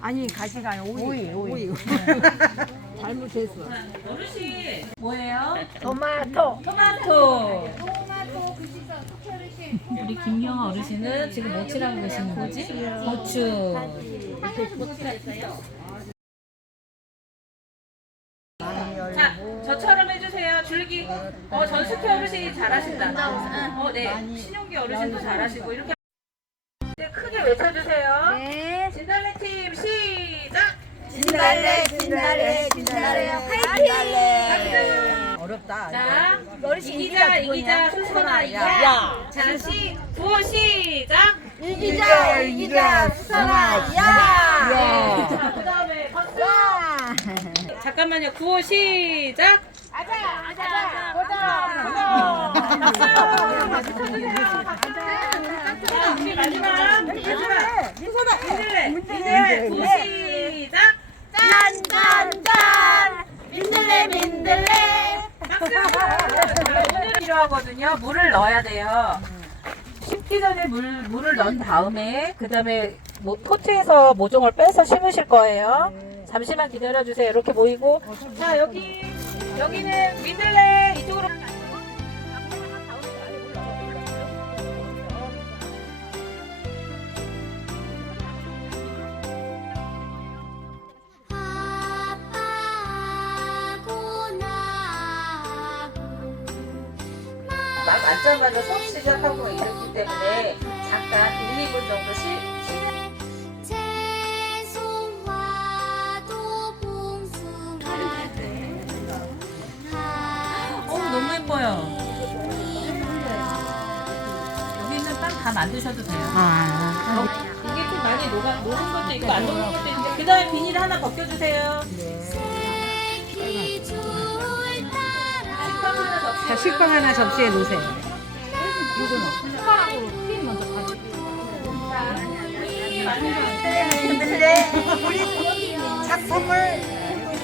아니 가시가 아니라 오이. 오이. 오이. 잘못했어. 어르신 뭐예요? 토마토. 토마토. 우리 김경아 어르신은 지금 뭐 칠하고 계시는 거지? 고추. 자, 저처럼 해주세요. 줄기. 어, 전숙희 어르신이 잘하신다. 어, 네. 신용기 어르신도 잘하시고 이렇게. 네, 크게 외쳐주세요. 네. 진달래 팀 시작. 진달래 진달래 진달래 파이팅. 어렵다. 자, 이기자, 이기자? 수선아, 이기자. 야. 자, 시, 구호 시작. 이기자 이기자 수선아 야. 자, 그 다음에 박수. 야. 잠깐만요. 구호 시작. 아자 아자 보자 박수. 박수 쳐주세요. 박수. 자, 우리 마지막. 마지막. 민서다 민들레. 민들레. 구호 시작. 짠짠짠 민들레 민들레 박수. 자, 오늘 필요하거든요. 물을 넣어야 돼요. 심기 전에 물, 물을 넣은 다음에 그 다음에 뭐, 포트에서 모종을 빼서 심으실 거예요. 잠시만 기다려주세요. 이렇게 모이고 자 여기 여기는 민들레 막 앉자마자 수업 시작하고 이랬기 때문에 잠깐 1, 2분 정도 쉬, 쉬는 어 너무 예뻐요. 여기 있는 빵 다 만드셔도 돼요. 어, 이게 좀 많이 녹아, 녹은 것도 있고 안 녹은 것도 있는데 그 다음에 비닐 하나 벗겨주세요. 자 식빵 하나 접시에 놓으세요 민들레 우리 작품을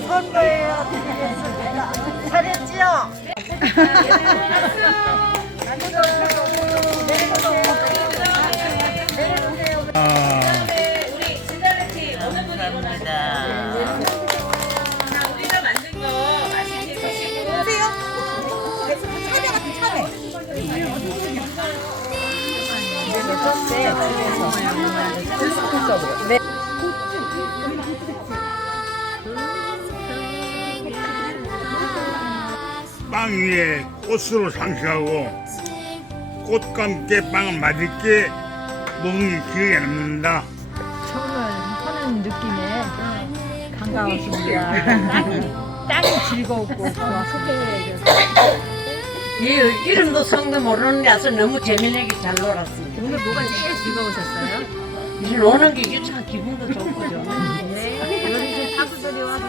선물해요 드리겠습니다 잘했지요? 그다음에 우리 진달래팀 어느 분이 일어나실까요? 자, 네. 빵 위에 꽃으로 상시하고 꽃과 함께 빵을 맛있게 먹은 게 기억에 남는다. 처음을 하는 느낌에 반가웠습니다. 땅이, 땅이 즐거웠고 좋아 소개해줘서 이 이름도 성도 모르는 데서 너무 재미나게 잘 놀았습니다. 오늘 뭐가 제일 즐거우셨어요? 이 노는 게 참 기분도 좋고 좀. 네. 요즘 좀 파수들이 와서